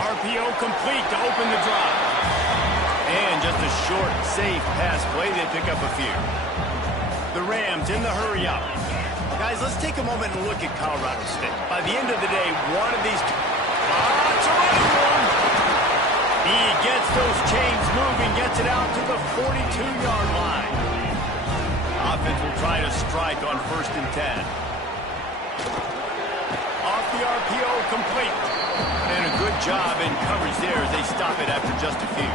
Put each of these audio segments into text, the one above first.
RPO complete to open the drive. And just a short, safe pass play. They pick up a few. The Rams in the hurry-up. Guys, let's take a moment and look at Colorado State. By the end of the day, one of these two... it's a running one. He gets those chains moving, gets it out to the 42-yard line. Offense will try to strike on 1st and 10. Off the RPO, complete. And a good job in coverage there as they stop it after just a few.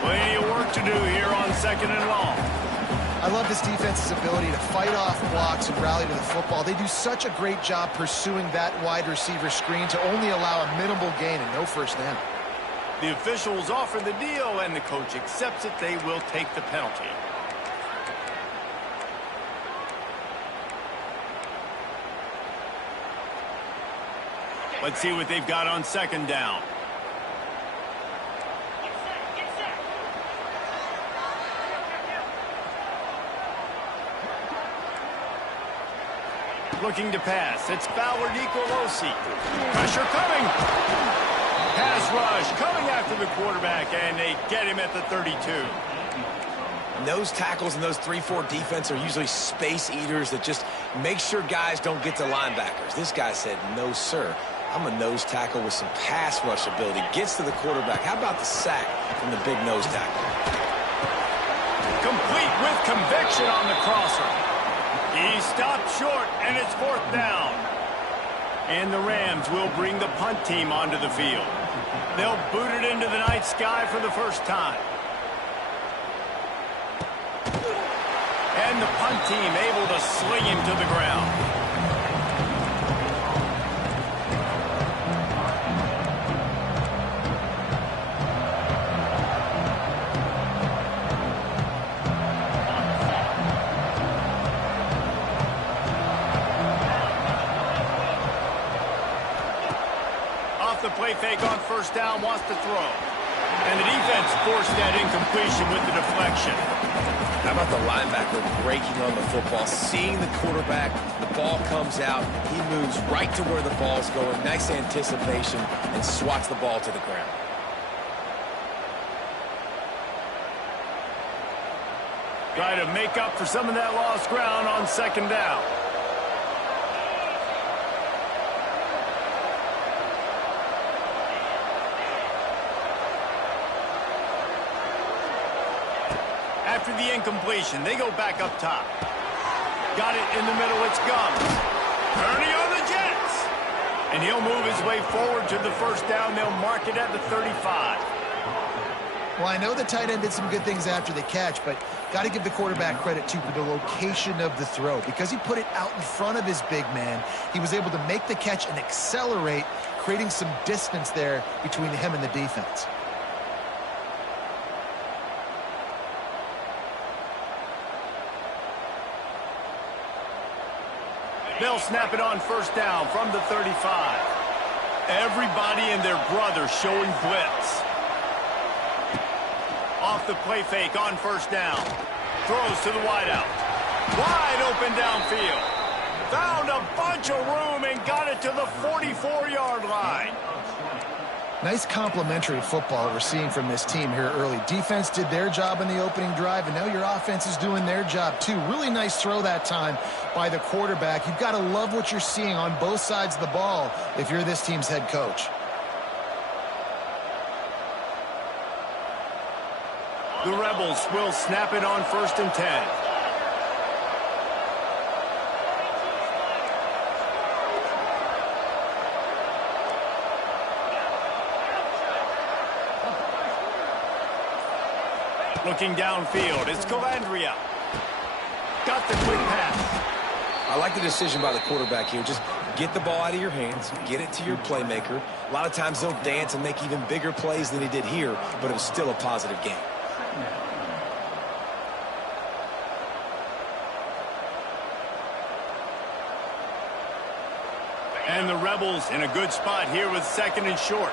Plenty of work to do here on 2nd and long. I love this defense's ability to fight off blocks and rally to the football. They do such a great job pursuing that wide receiver screen to only allow a minimal gain and no first down. The officials offer the deal, and the coach accepts it. They will take the penalty. Let's see what they've got on 2nd down. Looking to pass. It's Fowler Nicolosi. Pressure coming. Pass rush coming after the quarterback, and they get him at the 32. Nose tackles and those 3-4 defense are usually space eaters that just make sure guys don't get to linebackers. This guy said, no, sir. I'm a nose tackle with some pass rush ability. Gets to the quarterback. How about the sack from the big nose tackle? Complete with conviction on the crosser. He stopped short, and it's 4th down. And the Rams will bring the punt team onto the field. They'll boot it into the night sky for the first time. And the punt team able to sling him to the ground. The play fake on 1st down, wants to throw. And the defense forced that incompletion with the deflection. How about the linebacker breaking on the football, seeing the quarterback, the ball comes out, he moves right to where the ball's going, nice anticipation, and swats the ball to the ground. Try to make up for some of that lost ground on 2nd down. After the incompletion, they go back up top. Got it in the middle, it's Gums. Turning on the Jets. And he'll move his way forward to the 1st down. They'll mark it at the 35. Well, I know the tight end did some good things after the catch, but got to give the quarterback credit, too, for the location of the throw. Because he put it out in front of his big man, he was able to make the catch and accelerate, creating some distance there between him and the defense. They'll snap it on 1st down from the 35. Everybody and their brother showing blitz. Off the play fake on 1st down. Throws to the wideout. Wide open downfield. Found a bunch of room and got it to the 44-yard line. Nice complementary football we're seeing from this team here early. Defense did their job in the opening drive, and now your offense is doing their job too. Really nice throw that time by the quarterback. You've got to love what you're seeing on both sides of the ball if you're this team's head coach. The Rebels will snap it on 1st and 10. Looking downfield, it's Calandria. Got the quick pass. I like the decision by the quarterback here. Just get the ball out of your hands, get it to your playmaker. A lot of times they'll dance and make even bigger plays than he did here, but it was still a positive game. And the Rebels in a good spot here with 2nd and short.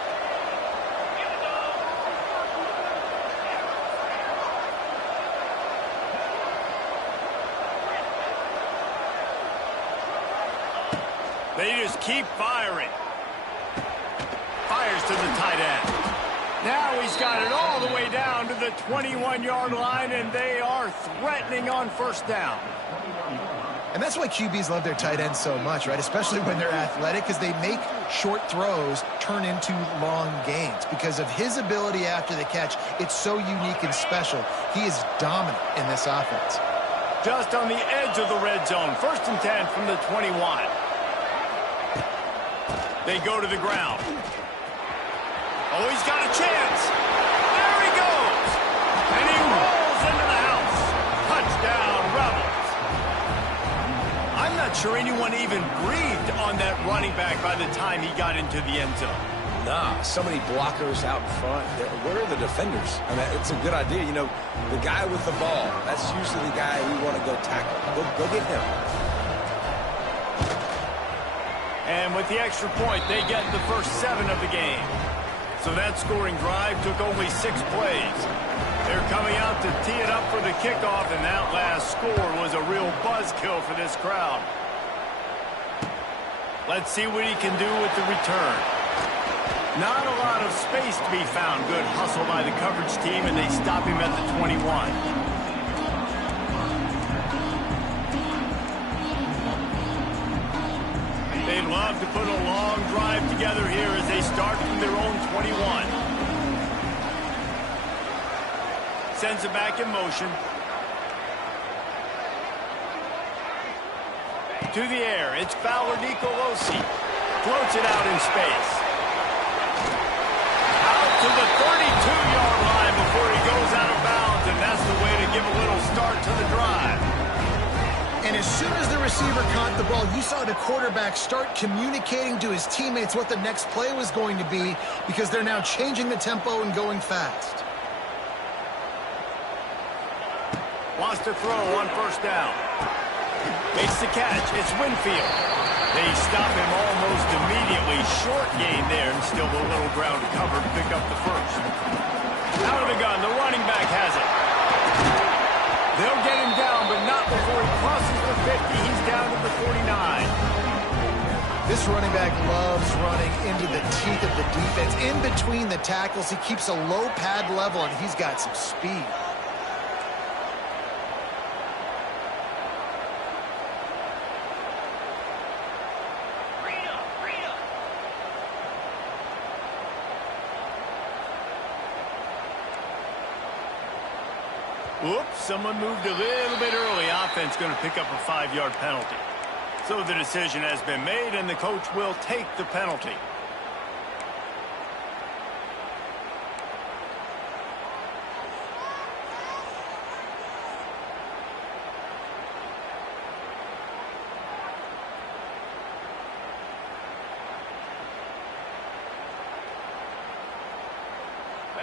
They just keep firing. Fires to to the tight end. Now he's got it all the way down to the 21-yard line, and they are threatening on first down. And that's why QBs love their tight ends so much, right? Especially when they're athletic, because they make short throws turn into long gains. Because of his ability after the catch, it's so unique and special. He is dominant in this offense. Just on the edge of the red zone. 1st and 10 from the 21. They go to the ground. Oh, he's got a chance. There he goes. And he rolls into the house. Touchdown, Rebels. I'm not sure anyone even breathed on that running back by the time he got into the end zone. Nah, so many blockers out in front. Where are the defenders? I mean, it's a good idea. You know, the guy with the ball, that's usually the guy we want to go tackle. Go get him. And with the extra point, they get the first 7 of the game. So that scoring drive took only 6 plays. They're coming out to tee it up for the kickoff, and that last score was a real buzzkill for this crowd. Let's see what he can do with the return. Not a lot of space to be found. Good hustle by the coverage team, and they stop him at the 21. They love to put a long drive together here as they start from their own 21. Sends it back in motion. To the air, it's Fowler Nicolosi. Floats it out in space. Out to the 32-yard line before he goes out of bounds, and that's the way to give a little start to the drive. And as soon as the receiver caught the ball, you saw the quarterback start communicating to his teammates what the next play was going to be, because they're now changing the tempo and going fast. Wants to throw on first down. Makes the catch. It's Winfield. They stop him almost immediately. Short gain there, and still a little ground covered to pick up the first. Out of the gun, the running back has it. They'll get him down, but not before he crosses the 50. He's down to the 49. This running back loves running into the teeth of the defense. In between the tackles, he keeps a low pad level, and he's got some speed. Oops, someone moved a little bit early. Offense going to pick up a 5-yard penalty. So the decision has been made, and the coach will take the penalty.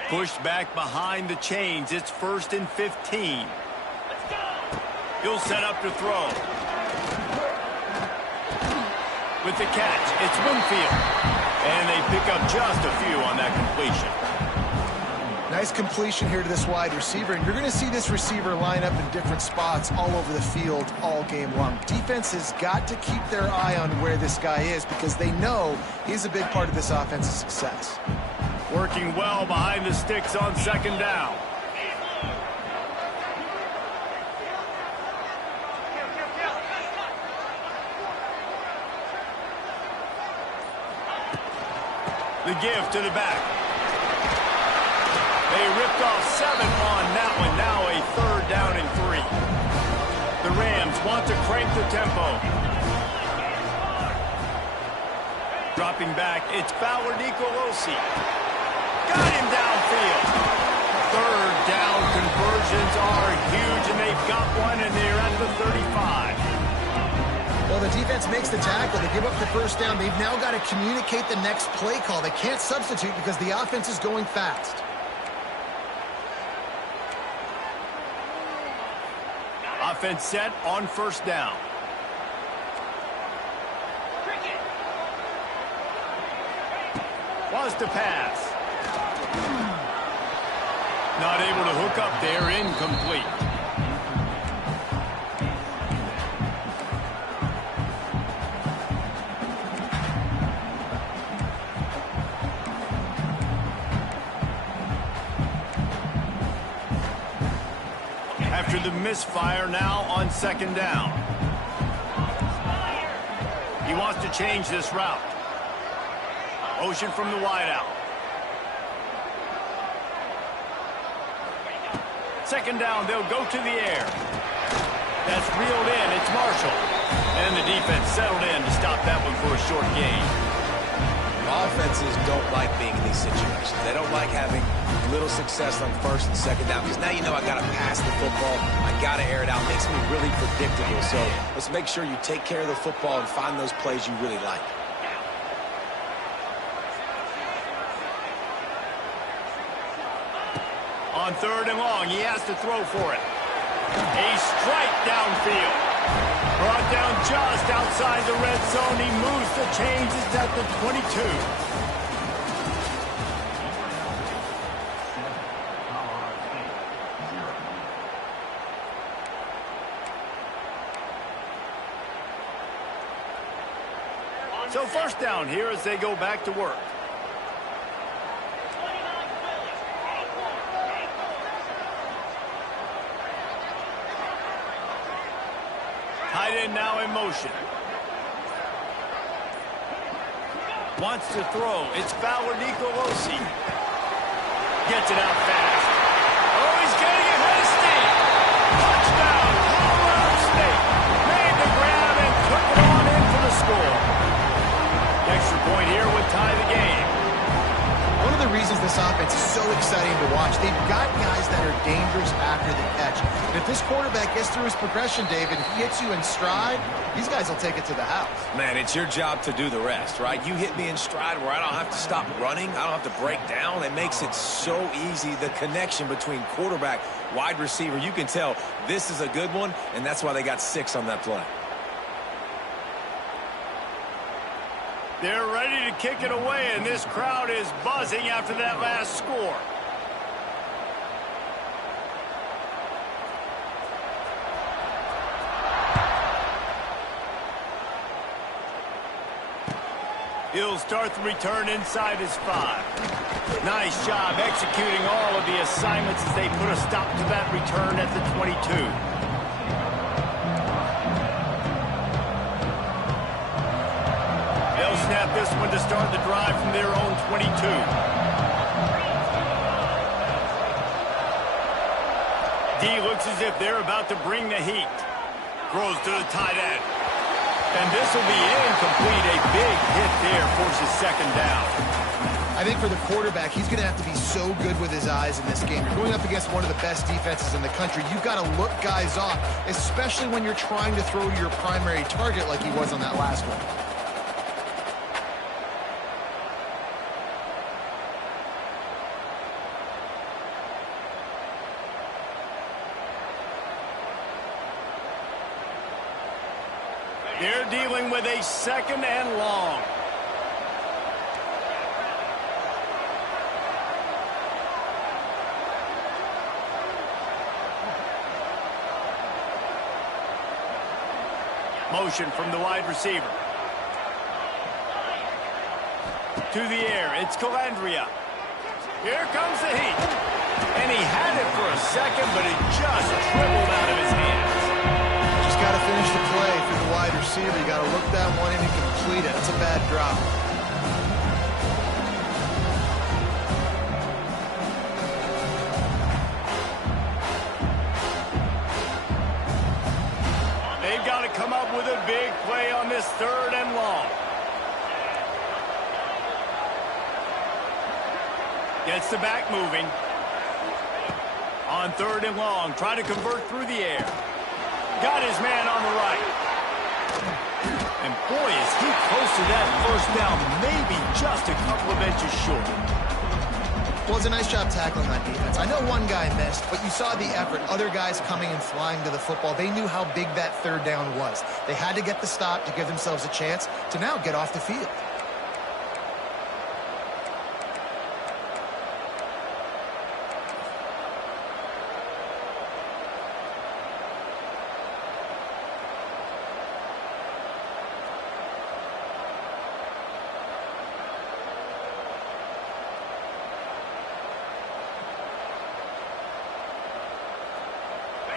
Pushed back behind the chains. It's 1st and 15. He'll set up to throw. With the catch, it's Winfield. And they pick up just a few on that completion. Nice completion here to this wide receiver. And you're going to see this receiver line up in different spots all over the field all game long. Defense has got to keep their eye on where this guy is, because they know he's a big part of this offense's success. Working well behind the sticks on 2nd down. The give to the back. They ripped off 7 on that one. Now a 3rd down and 3. The Rams want to crank the tempo. Dropping back, it's Fowler Nicolosi. Got him downfield. 3rd down conversions are huge, and they've got one, and they're at the 35. Well, the defense makes the tackle. They give up the first down. They've now got to communicate the next play call. They can't substitute because the offense is going fast. Offense set on 1st down. Wants to pass. Not able to hook up there, incomplete. After the misfire, now on second down. He wants to change this route. Motion from the wideout. Second down, they'll go to the air. That's reeled in. It's Marshall. And the defense settled in to stop that one for a short gain. Offenses don't like being in these situations. They don't like having little success on first and second down because now you know I got to pass the football. I got to air it out. Makes me really predictable. So let's make sure you take care of the football and find those plays you really like. On third and long, he has to throw for it. A strike downfield. Brought down just outside the red zone. He moves the chains. It's at the 22. So first down here as they go back to work. Tight end now in motion. Wants to throw. It's Fowler Nicolosi. Gets it out fast. Oh, he's getting ahead of State. Touchdown, Colorado State. Made the grab and took it on in for the score. The extra point here would tie the game. One of the reasons this offense is so exciting to watch, they've got guys that are dangerous after the catch. And if this quarterback gets through his progression, David, if he hits you in stride, these guys will take it to the house. Man, it's your job to do the rest, right? You hit me in stride where I don't have to stop running. I don't have to break down. It makes it so easy. The connection between quarterback, wide receiver, you can tell this is a good one, and that's why they got 6 on that play. They're ready to kick it away, and this crowd is buzzing after that last score. He'll start the return inside his 5. Nice job executing all of the assignments as they put a stop to that return at the 22. Snap this one to start the drive from their own 22. D looks as if they're about to bring the heat. Throws to the tight end. And this will be incomplete. A big hit there forces second down. I think for the quarterback, he's going to have to be so good with his eyes in this game. You're going up against one of the best defenses in the country. You've got to look guys off, especially when you're trying to throw to your primary target like he was on that last one. They're dealing with a second and long. Motion from the wide receiver. To the air, it's Calandria. Here comes the heat. And he had it for a second, but it just dribbled out of his hands. Got to finish the play for the wide receiver. You got to look that one in and complete it. That's a bad drop. They've got to come up with a big play on this third and long. Gets the back moving. On third and long, trying to convert through the air. Got his man on the right. And boy, is he close to that first down, maybe just a couple of inches short. Well, it's a nice job tackling that defense. I know one guy missed, but you saw the effort. Other guys coming and flying to the football. They knew how big that third down was. They had to get the stop to give themselves a chance to now get off the field.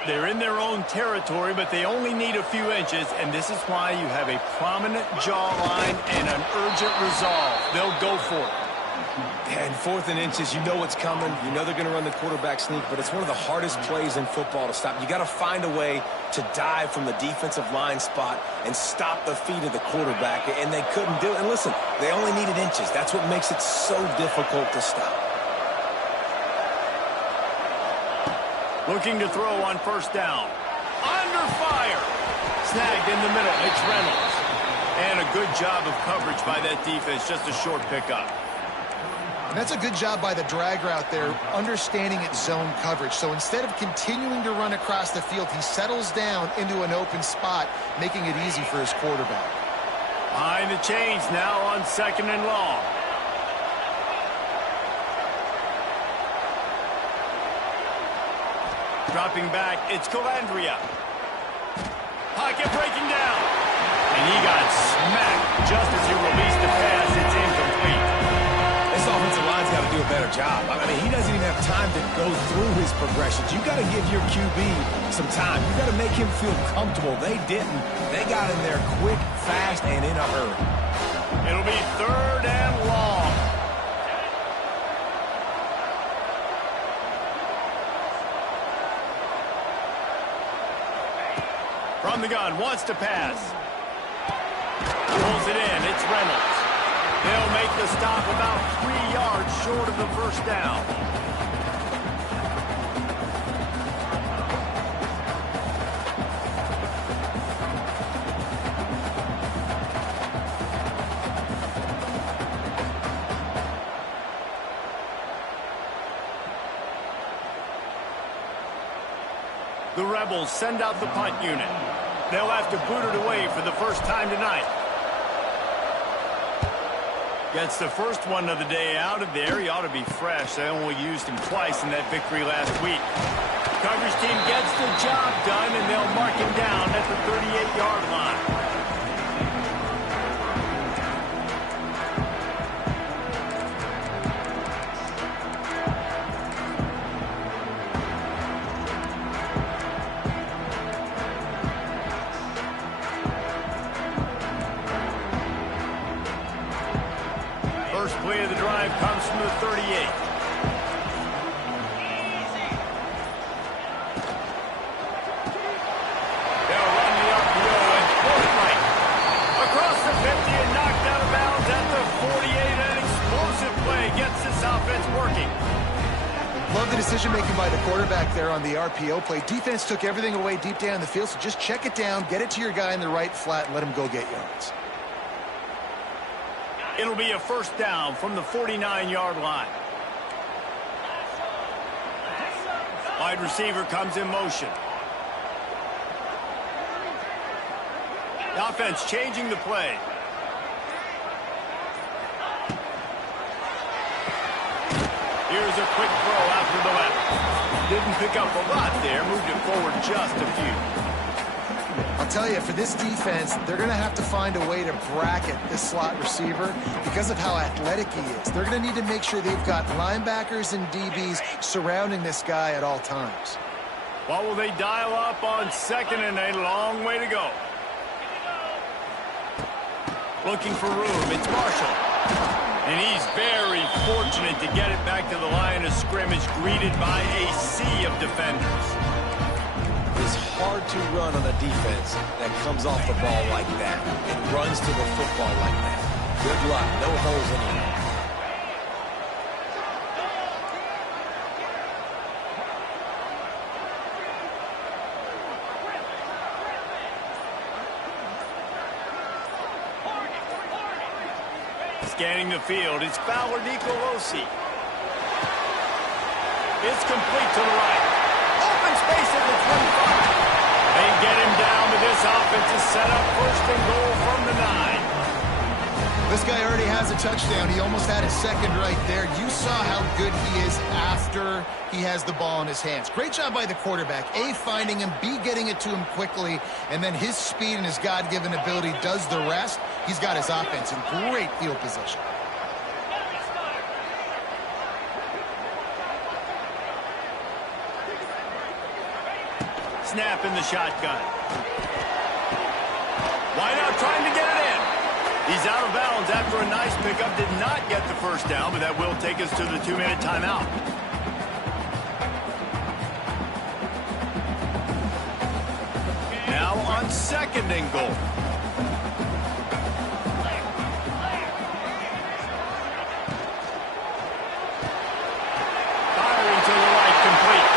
They're in their own territory, but they only need a few inches, and this is why you have a prominent jawline and an urgent resolve. They'll go for it. And 4th and inches, you know what's coming. You know they're going to run the quarterback sneak, but it's one of the hardest plays in football to stop. You got to find a way to dive from the defensive line spot and stop the feet of the quarterback, and they couldn't do it. And listen, they only needed inches. That's what makes it so difficult to stop. Looking to throw on 1st down. Under fire. Snagged in the middle. It's Reynolds. And a good job of coverage by that defense. Just a short pickup. And that's a good job by the drag route there, understanding its zone coverage. So instead of continuing to run across the field, he settles down into an open spot, making it easy for his quarterback. Behind the chains now on 2nd and long. Dropping back, it's Calandria. Pocket breaking down. And he got smacked just as he released the pass. It's incomplete. This offensive line's got to do a better job. I mean, he doesn't even have time to go through his progressions. You got to give your QB some time. You got to make him feel comfortable. They didn't. They got in there quick, fast, and in a hurry. It'll be 3rd and long. From the gun, wants to pass. Pulls it in, it's Reynolds. They'll make the stop about 3 yards short of the 1st down. The Rebels send out the punt unit. They'll have to boot it away for the 1st time tonight. Gets the first one of the day out of there. He ought to be fresh. They only used him twice in that victory last week. Coverage team gets the job done, and they'll mark him down at the 38-yard line. First play of the drive comes from the 38. They'll run the RPO and pull it right. Across the 50 and knocked out of bounds at the 48. An explosive play gets this offense working. Love the decision-making by the quarterback there on the RPO play. Defense took everything away deep down the field, so just check it down, get it to your guy in the right flat, and let him go get yards. It'll be a 1st down from the 49-yard line. Wide receiver comes in motion. The offense changing the play. Here's a quick throw out to the left. Didn't pick up a lot there, moved it forward just a few. I'll tell you, for this defense, they're going to have to find a way to bracket this slot receiver because of how athletic he is. They're going to need to make sure they've got linebackers and DBs surrounding this guy at all times. What will they dial up on 2nd and a long way to go? Looking for room, it's Marshall. And he's very fortunate to get it back to the line of scrimmage, greeted by a sea of defenders. It's hard to run on a defense that comes off the ball like that and runs to the football like that. Good luck. No holes anywhere. Scanning the field, it's Fowler Nicolosi. It's complete to the right. Open space at the 25. They get him down, but this offense is set up 1st and goal from the 9. This guy already has a touchdown. He almost had his 2nd right there. You saw how good he is after he has the ball in his hands. Great job by the quarterback. A, finding him, B, getting it to him quickly, and then his speed and his God-given ability does the rest. He's got his offense in great field position. snap in the shotgun. Why not trying to get it in? He's out of bounds after a nice pickup. Did not get the first down, but that will take us to the 2-minute timeout. Now on 2nd and goal. Firing to the right, complete.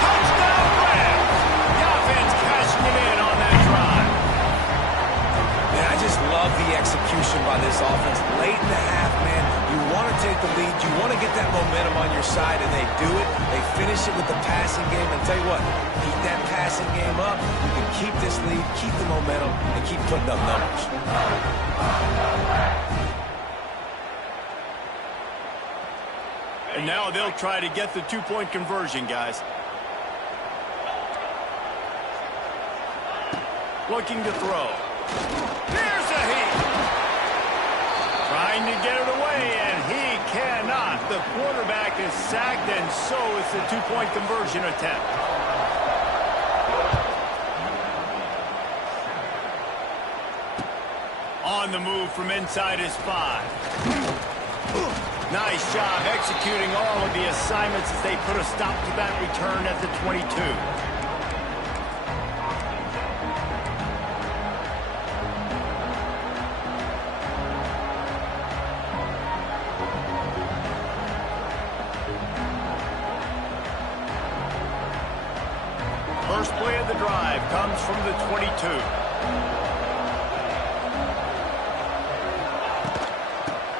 Touchdown Rams! The offense cashing it in on that drive. Man, I just love the execution by this offense. Late in the half, man, you want to take the lead. You want to get that momentum on your side, and they do it. They finish it with the passing game. And tell you what, keep that passing game up. You can keep this lead, keep the momentum, and keep putting up numbers. And now they'll try to get the 2-point conversion, guys. Looking to throw. Here's a heat. Trying to get it away, and he cannot. The quarterback is sacked, and so it's a 2-point conversion attempt. On the move from inside his 5. Nice job executing all of the assignments as they put a stop to that return at the 22. First play of the drive comes from the 22.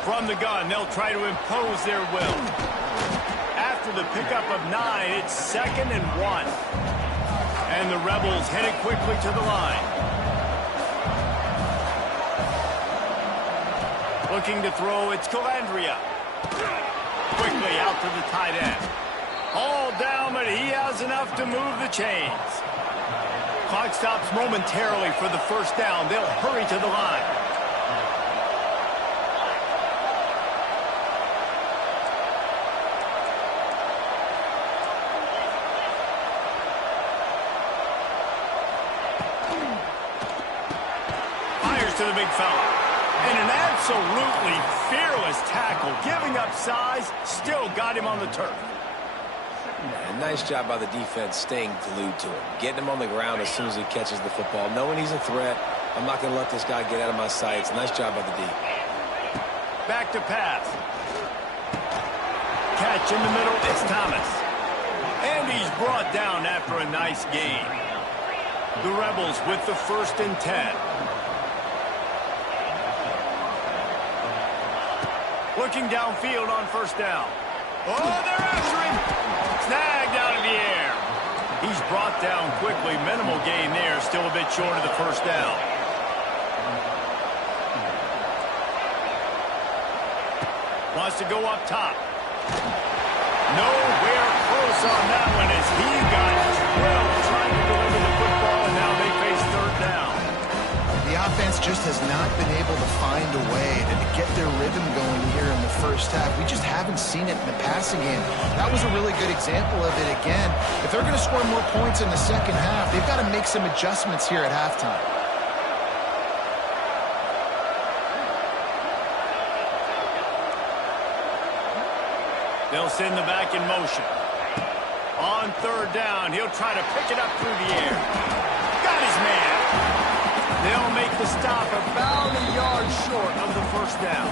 From the gun, they'll try to impose their will. After the pickup of 9, it's 2nd and 1. And the Rebels headed quickly to the line. Looking to throw, it's Calandria. Quickly out to the tight end. All down, but he has enough to move the chains. Clock stops momentarily for the first down. They'll hurry to the line. To the big fella. And an absolutely fearless tackle. Giving up size, still got him on the turf. And nice job by the defense staying glued to him. Getting him on the ground as soon as he catches the football. Knowing he's a threat, I'm not going to let this guy get out of my sights. Nice job by the D. Back to pass. Catch in the middle, it's Thomas. And he's brought down after a nice gain. The Rebels with the 1st and 10. Looking downfield on first down. Oh, they're after him. Snagged out of the air. He's brought down quickly. Minimal gain there. Still a bit short of the first down. Wants to go up top. Nowhere close on that one as he got drilled trying to deliver the football, and now they face 3rd down. The offense just has not been able to find a way to get their rhythm going here in the first half. We just haven't seen it in the passing game. That was a really good example of it again. If they're going to score more points in the second half, they've got to make some adjustments here at halftime. They'll send the back in motion. On 3rd down, he'll try to pick it up through the air. Got his man. They'll make the stop about a yard short of the first down.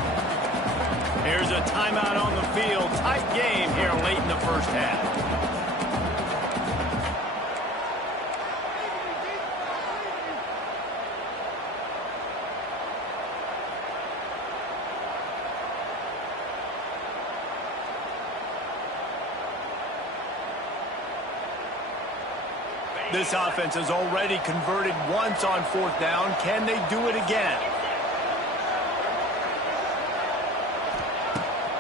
Here's a timeout on the field. Tight game here late in the first half. This offense has already converted once on 4th down. Can they do it again?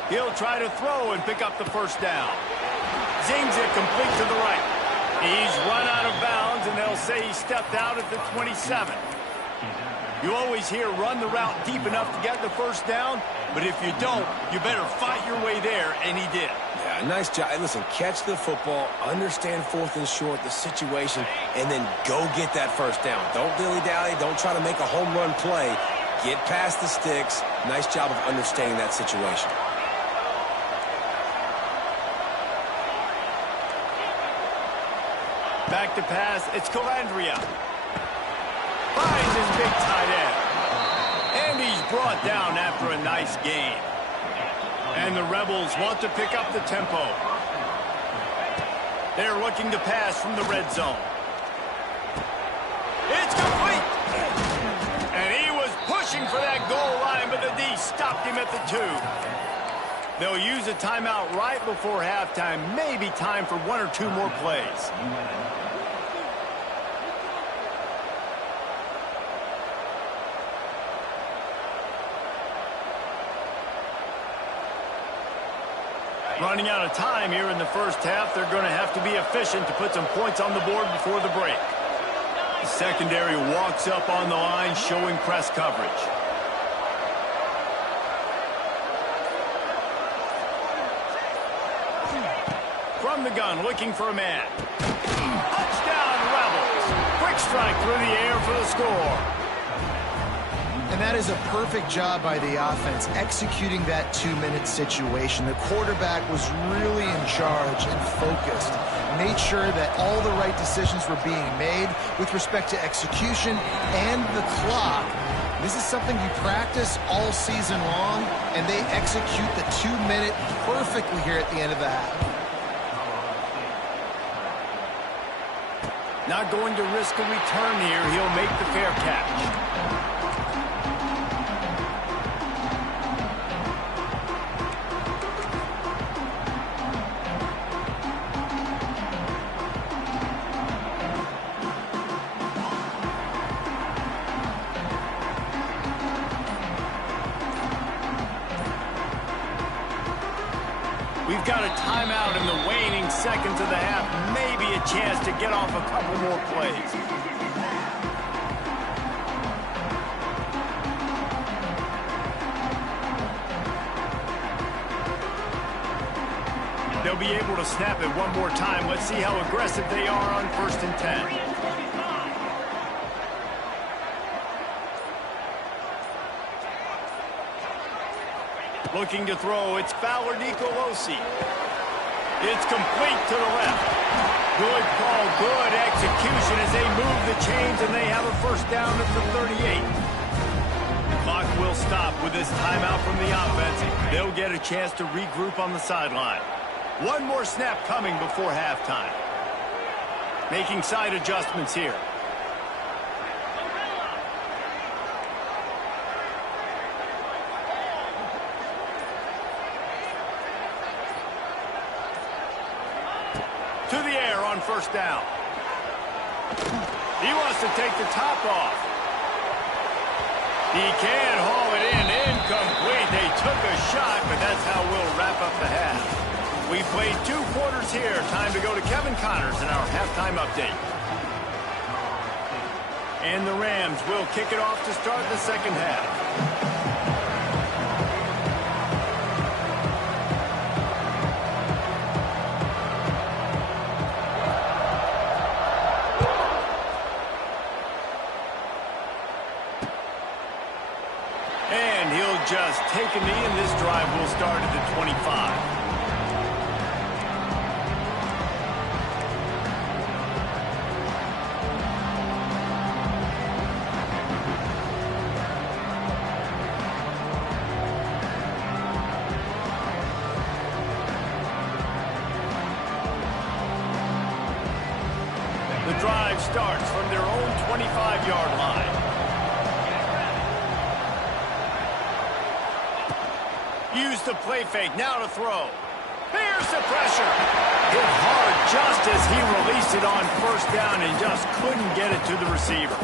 He'll try to throw and pick up the first down. Zings it complete to the right. He's run out of bounds, and they'll say he stepped out at the 27. You always hear run the route deep enough to get the first down, but if you don't, you better fight your way there, and he did. Yeah, Yeah, nice job. And listen, catch the football, understand 4th and short, the situation, and then go get that first down. Don't dilly-dally. Don't try to make a home run play. Get past the sticks. Nice job of understanding that situation. Back to pass. It's Calandria. Finds his big tight end. And he's brought down after a nice gain. And the Rebels want to pick up the tempo. They're looking to pass from the red zone. It's complete. And he was pushing for that goal line, but the D stopped him at the 2. They'll use a timeout right before halftime. Maybe time for 1 or 2 more plays. Running out of time here in the first half. They're going to have to be efficient to put some points on the board before the break. The secondary walks up on the line, showing press coverage. From the gun, looking for a man. Touchdown, Rebels. Quick strike through the air for the score. And that is a perfect job by the offense, executing that 2-minute situation. The quarterback was really in charge and focused. Made sure that all the right decisions were being made with respect to execution and the clock. This is something you practice all season long, and they execute the 2-minute perfectly here at the end of the half. Not going to risk a return here. He'll make the fair catch. We've got a timeout in the waning seconds of the half. Maybe a chance to get off a couple more plays. They'll be able to snap it one more time. Let's see how aggressive they are on 1st and 10. Looking to throw, it's Fowler Nicolosi. It's complete to the left. Good call, good execution as they move the chains, and they have a first down at the 38. The clock will stop with this timeout from the offense. They'll get a chance to regroup on the sideline. One more snap coming before halftime. Making side adjustments here. To the air on first down. He wants to take the top off. He can haul it in. Incomplete. They took a shot, but that's how we'll wrap up the half. We played 2 quarters here. Time to go to Kevin Connors in our halftime update. And the Rams will kick it off to start the second half. Just take a knee, and this drive will start at the 25. The drive starts from their own 25-yard line. Use the play fake, now to throw. Here's the pressure. Hit hard just as he released it on first down and just couldn't get it to the receiver.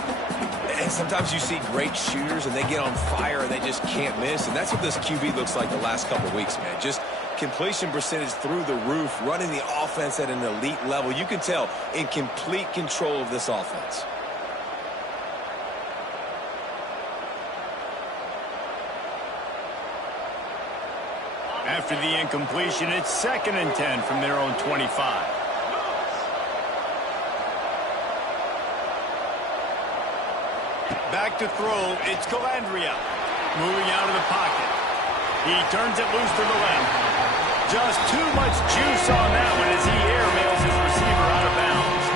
And sometimes you see great shooters and they get on fire and they just can't miss. And that's what this QB looks like the last couple of weeks, man. Just completion percentage through the roof, running the offense at an elite level. You can tell in complete control of this offense. After the incompletion, it's 2nd and 10 from their own 25. Back to throw, it's Calandria. Moving out of the pocket. He turns it loose to the left. Just too much juice on that one as he airmails his receiver out of bounds.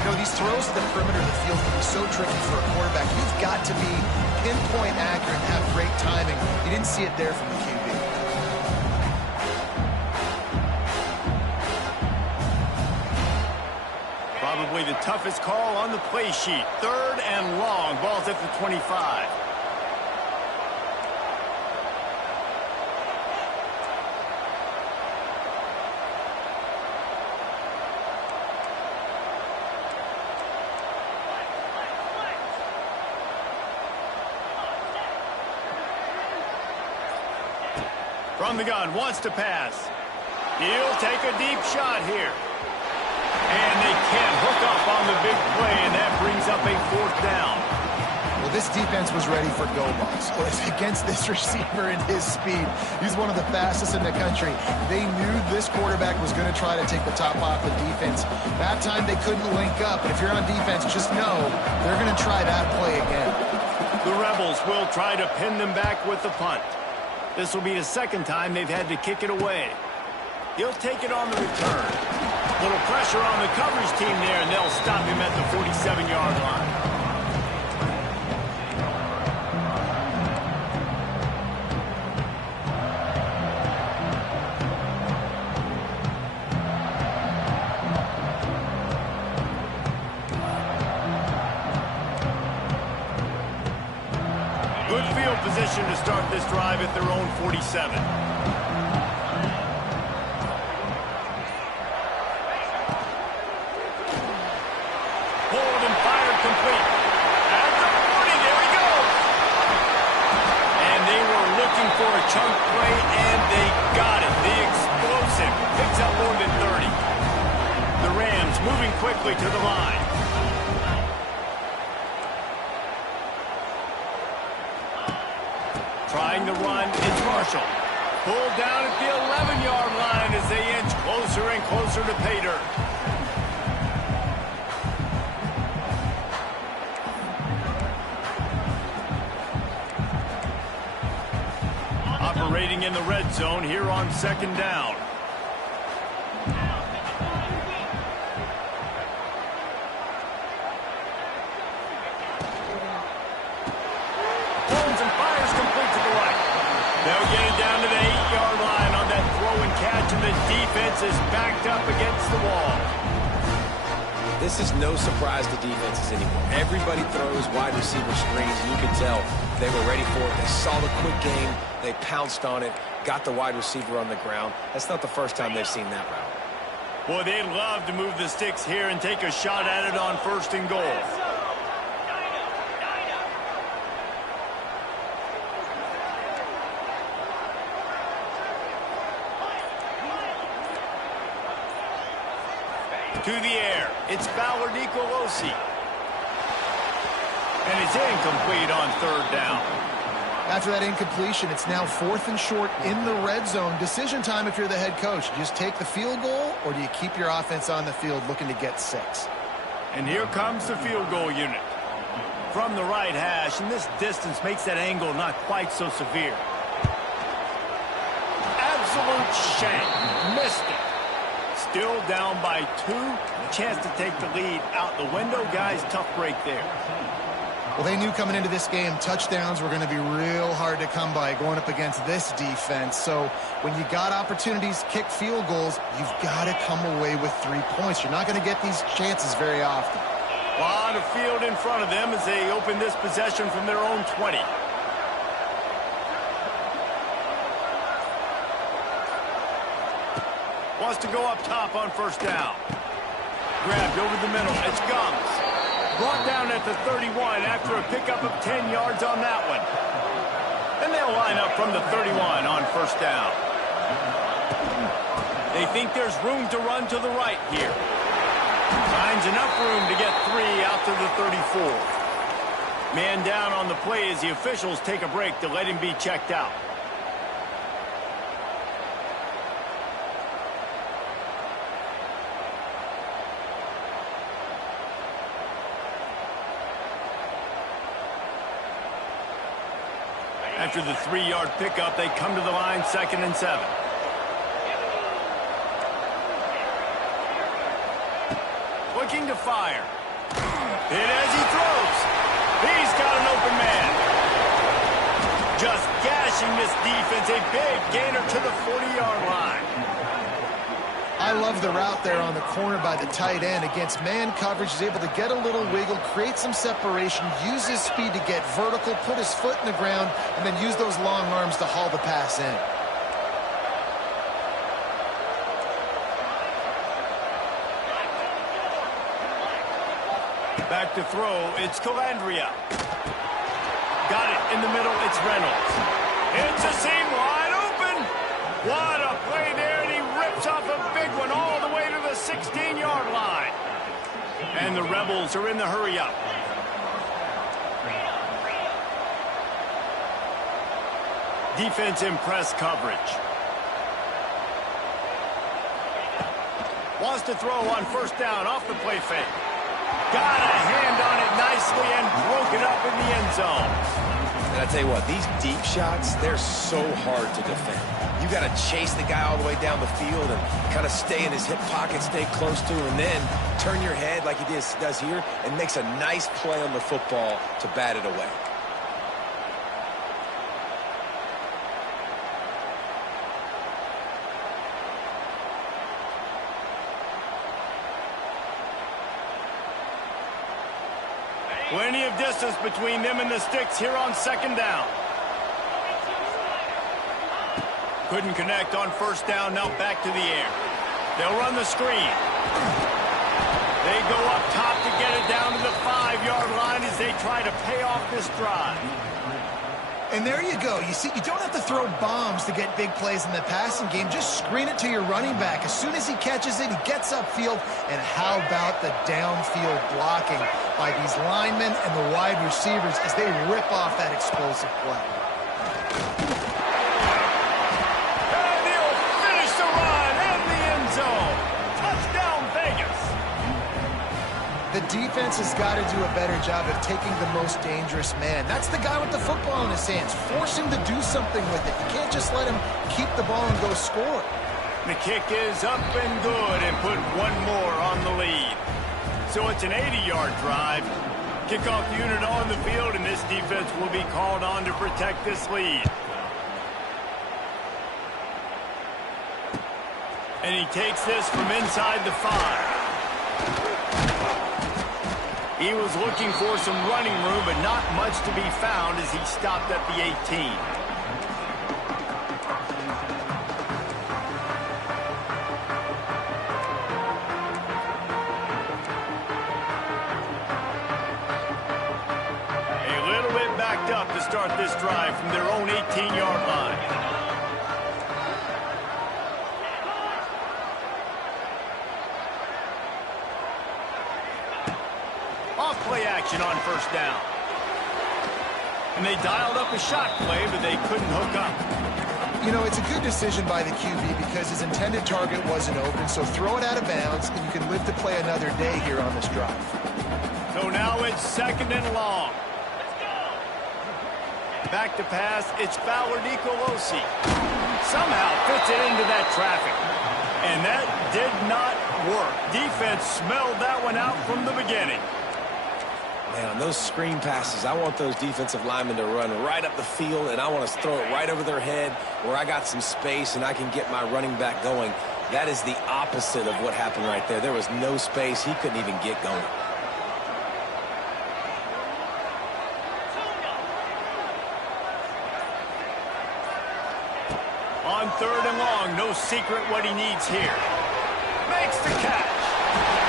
You know, these throws to the perimeter of the field can be so tricky for a quarterback. You've got to be pinpoint accurate and have great timing. You didn't see it there from the QB. Probably the toughest call on the play sheet. 3rd and long. Ball's at the 25. From the gun, wants to pass. He'll take a deep shot here. And they can't hook up on the big play, and that brings up a 4th down. Well, this defense was ready for go balls. Against this receiver and his speed, he's one of the fastest in the country. They knew this quarterback was going to try to take the top off the defense. That time they couldn't link up, but if you're on defense, just know they're going to try that play again. The Rebels will try to pin them back with the punt. This will be the 2nd time they've had to kick it away. He'll take it on the return. Little pressure on the coverage team there, and they'll stop him at the 47-yard line. Good field position to start this drive at their own 47. For a chunk play, and they got it. The explosive picks up more than 30. The Rams moving quickly to the line. Trying to run, it's Marshall. Pulled down at the 11-yard line as they inch closer and closer to pay dirt. Operating in the red zone here on 2nd down. Holmes and fires complete to the right. They'll get it down to the 8-yard line on that throw and catch, and the defense is backed up against the wall. This is no surprise to defenses anymore. Everybody throws wide receiver screens, and you can tell they were ready for it. They saw the quick game. They pounced on it, got the wide receiver on the ground. That's not the first time they've seen that route. Boy, they'd love to move the sticks here and take a shot at it on 1st and goal. To the air, it's Ballard Nicolosi. And it's incomplete on 3rd down. After that incompletion, it's now 4th and short in the red zone. Decision time if you're the head coach. You just take the field goal, or do you keep your offense on the field looking to get 6? And here comes the field goal unit. From the right hash, and this distance makes that angle not quite so severe. Absolute shame. Missed it. Still down by 2. A chance to take the lead out the window. Guys, tough break there. Well, they knew coming into this game, touchdowns were going to be real hard to come by going up against this defense. So when you got opportunities, kick field goals, you've got to come away with 3 points. You're not going to get these chances very often. A lot of field in front of them as they open this possession from their own 20. Wants to go up top on 1st down. Grabbed over the middle. It's Gums. Brought down at the 31 after a pickup of 10 yards on that one. And they'll line up from the 31 on 1st down. They think there's room to run to the right here. Finds enough room to get 3 out to the 34. Man down on the play as the officials take a break to let him be checked out. After the 3-yard pickup, they come to the line 2nd and 7. Looking to fire. Hit as he throws. He's got an open man. Just gashing this defense. A big gainer to the 40-yard line. I love the route there on the corner by the tight end. Against man coverage, he's able to get a little wiggle, create some separation, use his speed to get vertical, put his foot in the ground, and then use those long arms to haul the pass in. Back to throw, it's Calandria. Got it in the middle, it's Reynolds. It's a seam wide open. What a play there, and he rips off a big one all the way to the 16-yard line. And the Rebels are in the hurry-up. Defense in press coverage. Wants to throw on 1st down off the play fake. Got a hand on it nicely and broke it up in the end zone. And I tell you what, these deep shots, they're so hard to defend. You got to chase the guy all the way down the field and kind of stay in his hip pocket, stay close to him, and then turn your head like he does here and makes a nice play on the football to bat it away. Plenty of distance between them and the sticks here on 2nd down. Couldn't connect on 1st down, now back to the air. They'll run the screen. They go up top to get it down to the 5-yard line as they try to pay off this drive. And there you go. You see, you don't have to throw bombs to get big plays in the passing game. Just screen it to your running back. As soon as he catches it, he gets upfield. And how about the downfield blocking by these linemen and the wide receivers as they rip off that explosive play. And he'll finish the run in the end zone. Touchdown, Vegas. The defense has got to do a better job of taking the most dangerous man. That's the guy with the football in his hands. Force him to do something with it. You can't just let him keep the ball and go score. The kick is up and good and put one more on the lead. So it's an 80-yard drive. Kickoff unit on the field, and this defense will be called on to protect this lead. And he takes this from inside the 5. He was looking for some running room, but not much to be found as he stopped at the 18. To start this drive from their own 18-yard line. Off play action on 1st down. And they dialed up a shot play, but they couldn't hook up. You know, it's a good decision by the QB because his intended target wasn't open, so throw it out of bounds, and you can live to play another day here on this drive. So now it's 2nd and long. Back to pass, it's Fowler Nicolosi. Somehow fits it into that traffic. And that did not work. Defense smelled that one out from the beginning. Man, on those screen passes, I want those defensive linemen to run right up the field, and I want to throw it right over their head where I got some space and I can get my running back going. That is the opposite of what happened right there. There was no space. He couldn't even get going. On 3rd and long, no secret what he needs here. Makes the catch.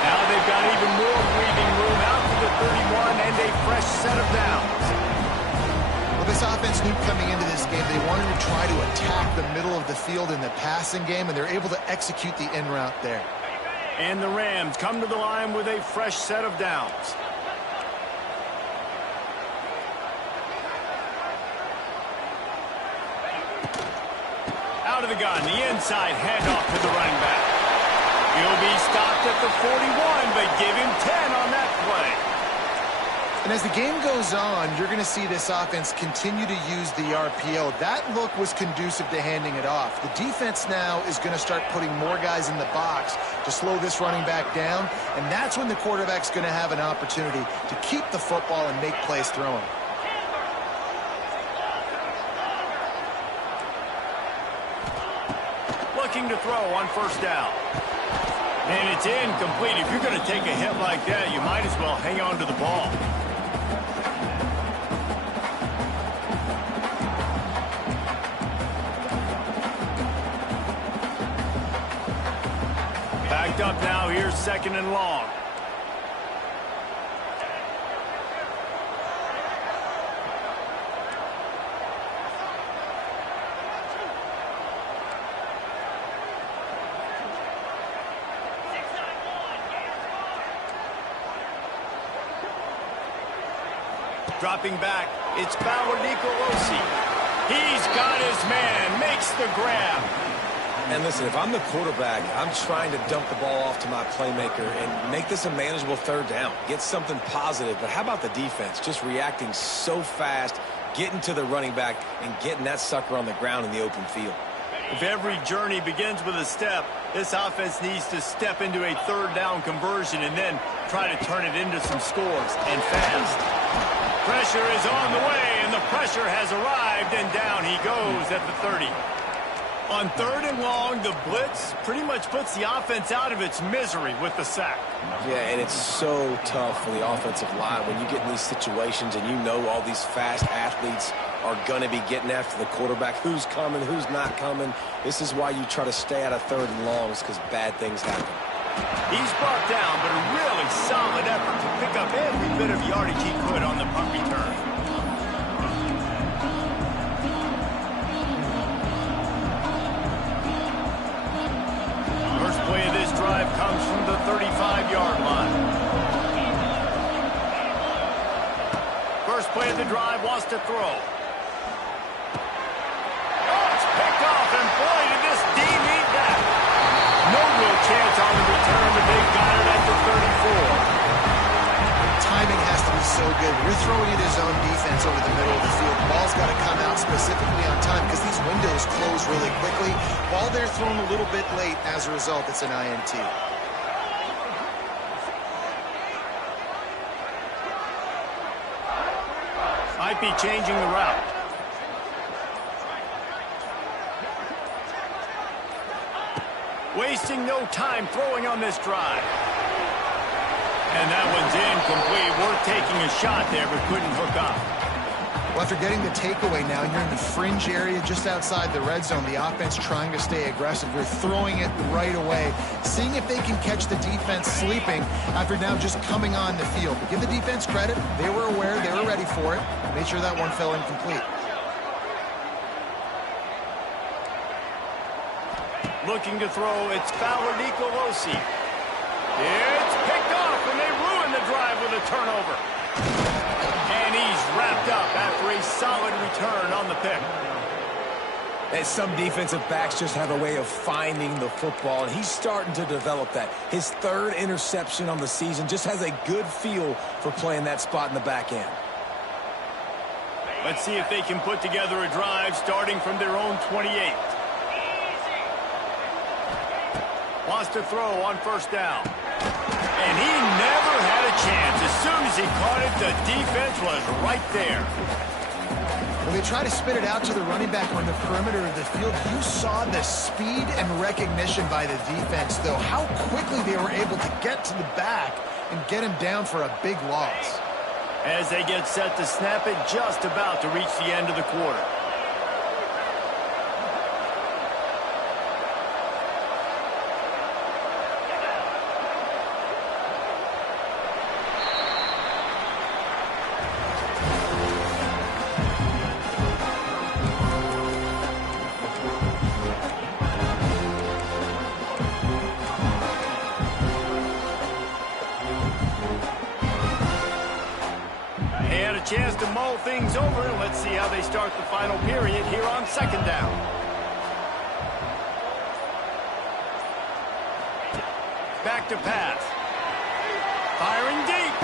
Now they've got even more breathing room out to the 31 and a fresh set of downs. Well, this offense knew coming into this game they wanted to try to attack the middle of the field in the passing game, and they're able to execute the in route there. And the Rams come to the line with a fresh set of downs. Out of the gun, the inside handoff to the running back. He'll be stopped at the 41, but give him 10 on that play. And And as the game goes on, you're going to see this offense continue to use the RPO. That look was conducive to handing it off. The defense now is going to start putting more guys in the box to slow this running back down, and that's when the quarterback's going to have an opportunity to keep the football and make plays throwing. Looking to throw on first down. And it's incomplete. If you're going to take a hit like that, you might as well hang on to the ball. Backed up now. Here's second and long. Dropping back, it's Nicolosi. He's got his man, makes the grab. And listen, if I'm the quarterback, I'm trying to dump the ball off to my playmaker and make this a manageable third down. Get something positive. But how about the defense? Just reacting so fast, getting to the running back, and getting that sucker on the ground in the open field. If every journey begins with a step, this offense needs to step into a third down conversion and then try to turn it into some scores, and fast. Pressure is on the way, and the pressure has arrived, and down he goes at the 30. On third and long, the blitz pretty much puts the offense out of its misery with the sack. Yeah, and it's so tough for the offensive line when you get in these situations and you know all these fast athletes are going to be getting after the quarterback. Who's coming, who's not coming. This is why you try to stay out of third and longs, because bad things happen. He's brought down, but a really solid effort to pick up every bit of yardage he could on the punt return. First play of this drive comes from the 35-yard line. First play of the drive wants to throw. Oh, it's picked off, and boy, did this D need that. No real chance on the return, but they've got it at the 34. Timing has to be so good. You're throwing it his own defense over the middle of the field. The ball's got to come out specifically on time because these windows close really quickly. Ball there thrown a little bit late. As a result, it's an INT. Might be changing the route. Wasting no time throwing on this drive. And that one's incomplete. Worth taking a shot there, but couldn't hook up. Well, after getting the takeaway now, you're in the fringe area just outside the red zone. The offense trying to stay aggressive. You're throwing it right away, seeing if they can catch the defense sleeping after now just coming on the field. But give the defense credit. They were aware. They were ready for it. Made sure that one fell incomplete. Looking to throw, it's Nicolosi. It's picked off, and they ruin the drive with a turnover. And he's wrapped up after a solid return on the pick. And some defensive backs just have a way of finding the football, and he's starting to develop that. His third interception on the season, just has a good feel for playing that spot in the back end. Let's see if they can put together a drive starting from their own 28. Wants to throw on first down. And he never had a chance. As soon as he caught it, the defense was right there. When they try to spit it out to the running back on the perimeter of the field, you saw the speed and recognition by the defense, though. How quickly they were able to get to the back and get him down for a big loss. As they get set to snap it, just about to reach the end of the quarter. Chance to mull things over. Let's see how they start the final period here on second down. Back to pass. Firing deep.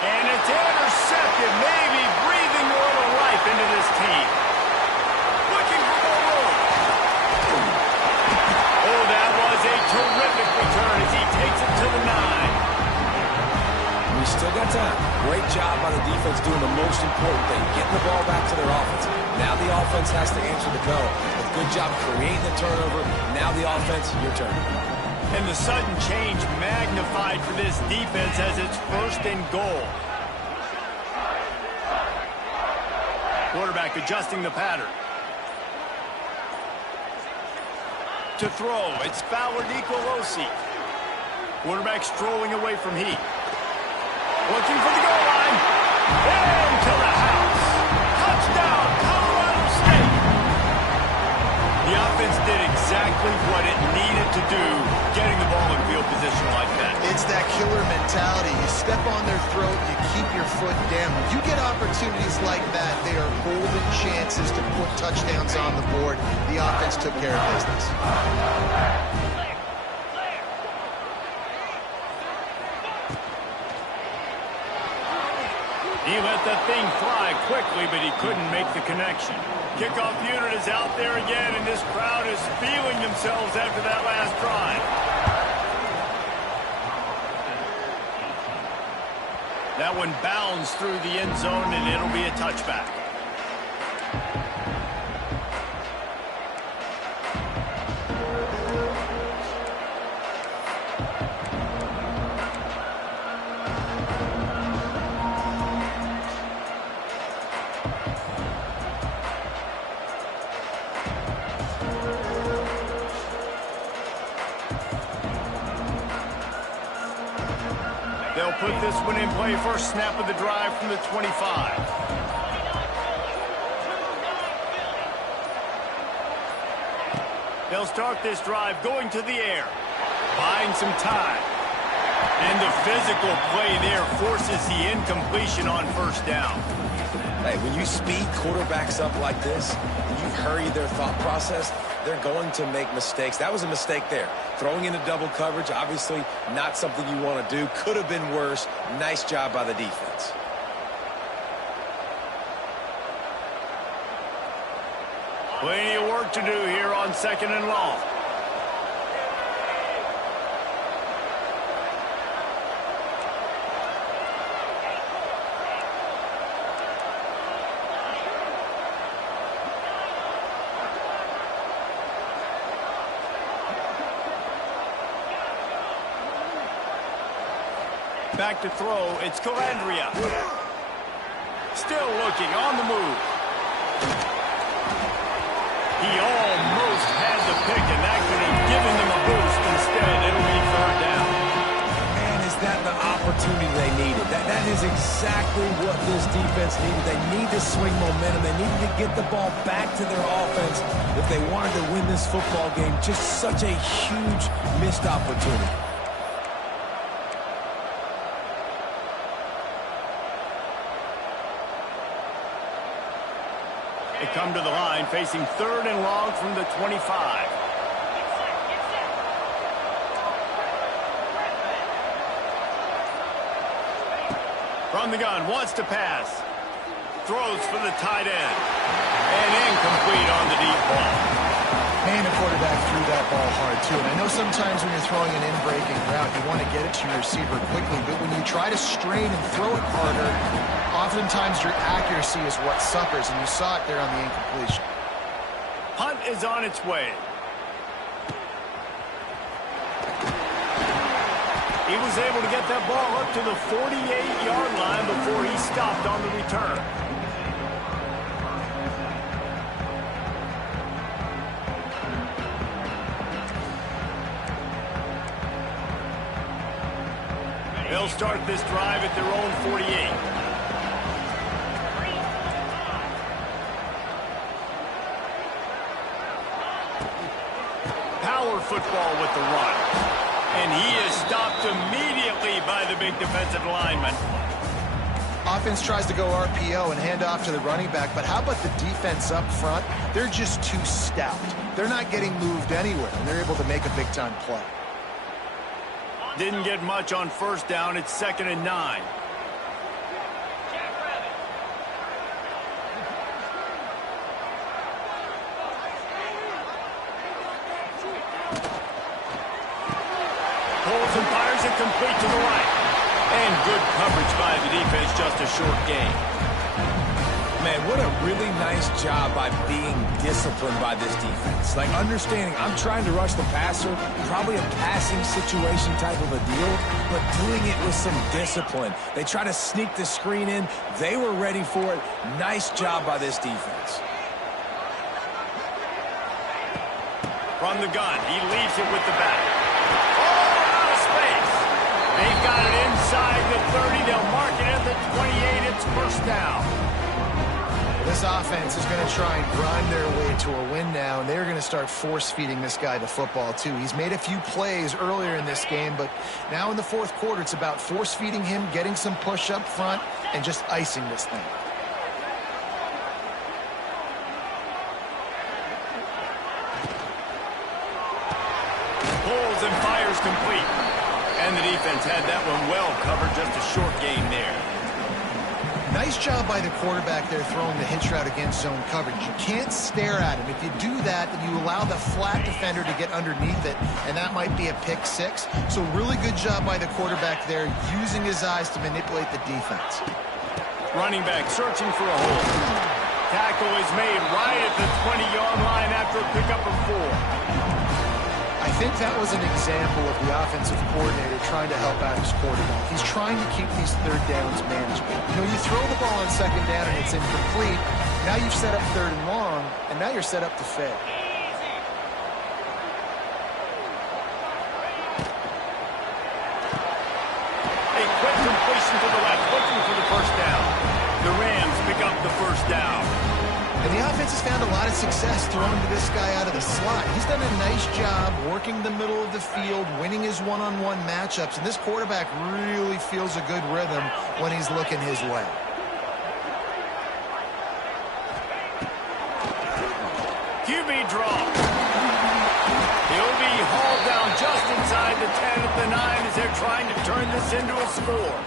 And it's intercepted, maybe breathing a little life into this team. Looking for more room. Oh, that was a terrific return as he takes it to the 9. We still got time. Great job by the defense doing the most important thing, getting the ball back to their offense. Now the offense has to answer the bell. But good job creating the turnover. Now the offense, your turn. And the sudden change magnified for this defense as it's 1st and goal. Quarterback adjusting the pattern. To throw, it's Fowler Nicolosi. Quarterback strolling away from Heat. Looking for the goal line. Into the house. Touchdown, Colorado State. The offense did exactly what it needed to do, getting the ball in field position like that. It's that killer mentality. You step on their throat, you keep your foot down. When you get opportunities like that, they are golden chances to put touchdowns on the board. The offense took care of business. He let that thing fly quickly, but he couldn't make the connection. Kickoff unit is out there again, and this crowd is feeling themselves after that last drive. That one bounds through the end zone, and it'll be a touchback. They'll put this one in play, first snap of the drive from the 25. They'll start this drive going to the air, buying some time. And the physical play there forces the incompletion on 1st down. Hey, when you speed quarterbacks up like this, and you hurry their thought process, they're going to make mistakes. That was a mistake there. Throwing into double coverage, obviously not something you want to do. Could have been worse. Nice job by the defense. Plenty of work to do here on 2nd and long. Back to throw, it's Calandria. Still looking, on the move. He almost had the pick, and that could have given them a boost. Instead, it'll be 3rd down. Man, is that the opportunity they needed? That is exactly what this defense needed. They need to swing momentum. They needed to get the ball back to their offense if they wanted to win this football game. Just such a huge missed opportunity. They come to the line, facing 3rd and long from the 25. From the gun, wants to pass. Throws for the tight end. And incomplete on the deep ball. And the quarterback threw that ball hard, too. And I know sometimes when you're throwing an in-breaking route, you want to get it to your receiver quickly. But when you try to strain and throw it harder, oftentimes your accuracy is what suffers. And you saw it there on the incompletion. Punt is on its way. He was able to get that ball up to the 48-yard line before he stopped on the return. They'll start this drive at their own 48. Power football with the run. And he is stopped immediately by the big defensive lineman. Offense tries to go RPO and hand off to the running back, but how about the defense up front? They're just too stout. They're not getting moved anywhere, and they're able to make a big-time play. Didn't get much on 1st down. It's 2nd and 9. Pulls and fires it complete to the right. And good coverage by the defense, just a short gain. Man, what a really nice job by being disciplined by this defense. Like, understanding I'm trying to rush the passer, probably a passing situation type of a deal, but doing it with some discipline. They try to sneak the screen in. They were ready for it. Nice job by this defense. From the gun, he leaves it with the back. Oh, out of space. They've got it inside the 30. They'll mark it at the 28. It's first down. This offense is going to try and grind their way to a win now, and they're going to start force-feeding this guy the football, too. He's made a few plays earlier in this game, but now in the fourth quarter, it's about force-feeding him, getting some push up front, and just icing this thing. Pulls and fires complete. And the defense had that one well covered, just a short gain there. Nice job by the quarterback there throwing the hitch route against zone coverage. You can't stare at him. If you do that, then you allow the flat defender to get underneath it, and that might be a pick six. So really good job by the quarterback there, using his eyes to manipulate the defense. Running back searching for a hole. Tackle is made right at the 20-yard line after a pickup of 4. I think that was an example of the offensive coordinator trying to help out his quarterback. He's trying to keep these third downs manageable. You know, you throw the ball on second down and it's incomplete. Now you've set up third and long, and now you're set up to fail. A quick completion to the left, looking for the first down. The Rams pick up the first down. And the offense has found a lot of success throwing to this guy out of the slot. He's done a nice job working the middle of the field, winning his one-on-one matchups, and this quarterback really feels a good rhythm when he's looking his way. QB draw. He'll be hauled down just inside the 10 at the 9 as they're trying to turn this into a score.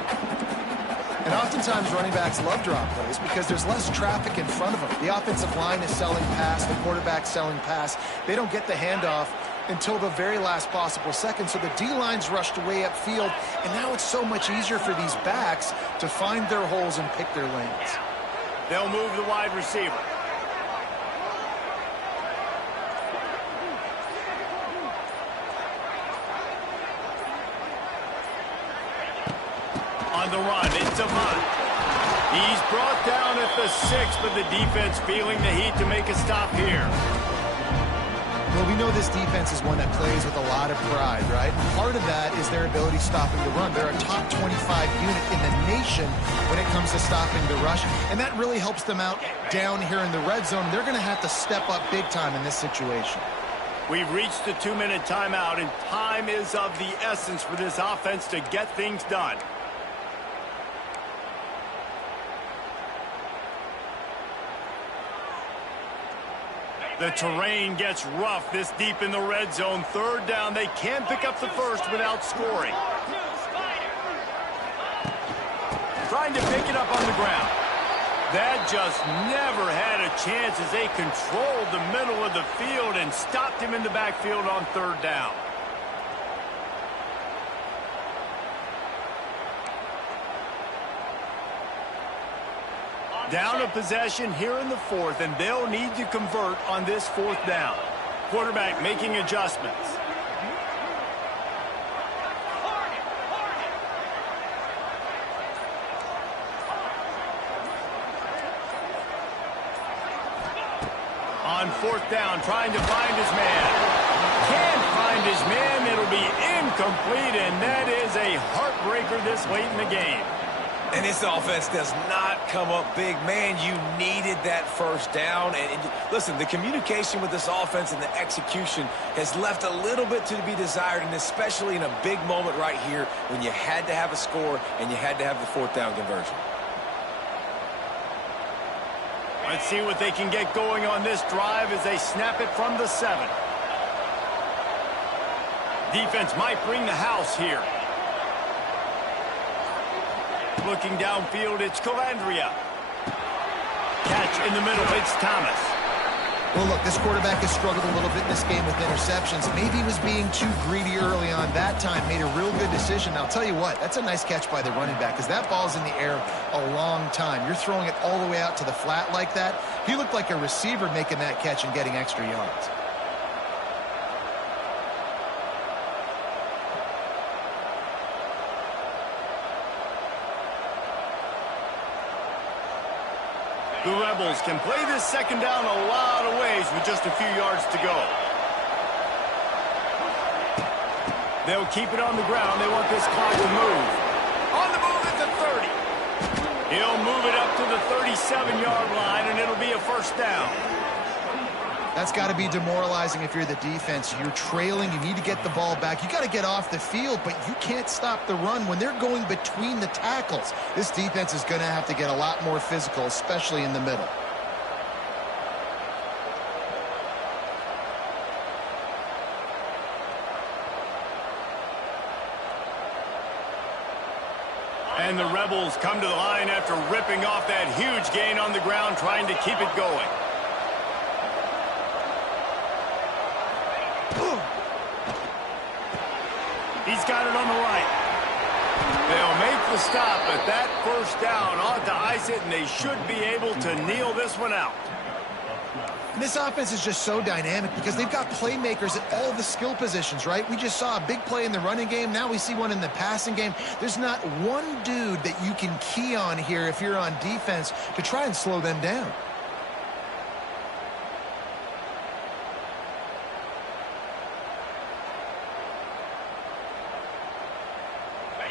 And oftentimes running backs love drop plays because there's less traffic in front of them. The offensive line is selling pass, the quarterback's selling pass. They don't get the handoff until the very last possible second, so the D-line's rushed away upfield, and now it's so much easier for these backs to find their holes and pick their lanes. They'll move the wide receiver. On the run, it's Avant. He's brought down at the 6, but the defense feeling the heat to make a stop here. Well, we know this defense is one that plays with a lot of pride, right? Part of that is their ability stopping the run. They're a top 25 unit in the nation when it comes to stopping the rush, and that really helps them out down here in the red zone. They're going to have to step up big time in this situation. We've reached the 2-minute timeout, and time is of the essence for this offense to get things done. The terrain gets rough this deep in the red zone. Third down, they can pick up the first without scoring. Trying to pick it up on the ground. That just never had a chance as they controlled the middle of the field and stopped him in the backfield on third down. Down a possession here in the fourth, and they'll need to convert on this fourth down. Quarterback making adjustments. On fourth down, trying to find his man. Can't find his man. It'll be incomplete, and that is a heartbreaker this late in the game. And this offense does not come up big. Man, you needed that first down. And listen, the communication with this offense and the execution has left a little bit to be desired, and especially in a big moment right here when you had to have a score and you had to have the fourth down conversion. Let's see what they can get going on this drive as they snap it from the 7. Defense might bring the house here. Looking downfield, it's Calandria. Catch in the middle, it's Thomas. Well, look, this quarterback has struggled a little bit in this game with interceptions. Maybe he was being too greedy early on that time, made a real good decision. I'll tell you what, that's a nice catch by the running back because that ball's in the air a long time. You're throwing it all the way out to the flat like that. He looked like a receiver making that catch and getting extra yards. The Rebels can play this second down a lot of ways with just a few yards to go. They'll keep it on the ground. They want this clock to move. On the move at the 30. He'll move it up to the 37-yard line, and it'll be a first down. That's got to be demoralizing if you're the defense. You're trailing. You need to get the ball back. You got to get off the field, but you can't stop the run when they're going between the tackles. This defense is going to have to get a lot more physical, especially in the middle. And the Rebels come to the line after ripping off that huge gain on the ground, trying to keep it going. He's got it on the right. They'll make the stop, but that first down ought to ice it, and they should be able to kneel this one out. And this offense is just so dynamic because they've got playmakers at all the skill positions, right? We just saw a big play in the running game. Now we see one in the passing game. There's not one dude that you can key on here if you're on defense to try and slow them down.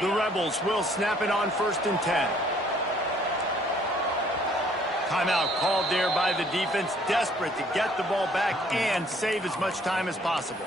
The Rebels will snap it on 1st and 10. Timeout called there by the defense, desperate to get the ball back and save as much time as possible.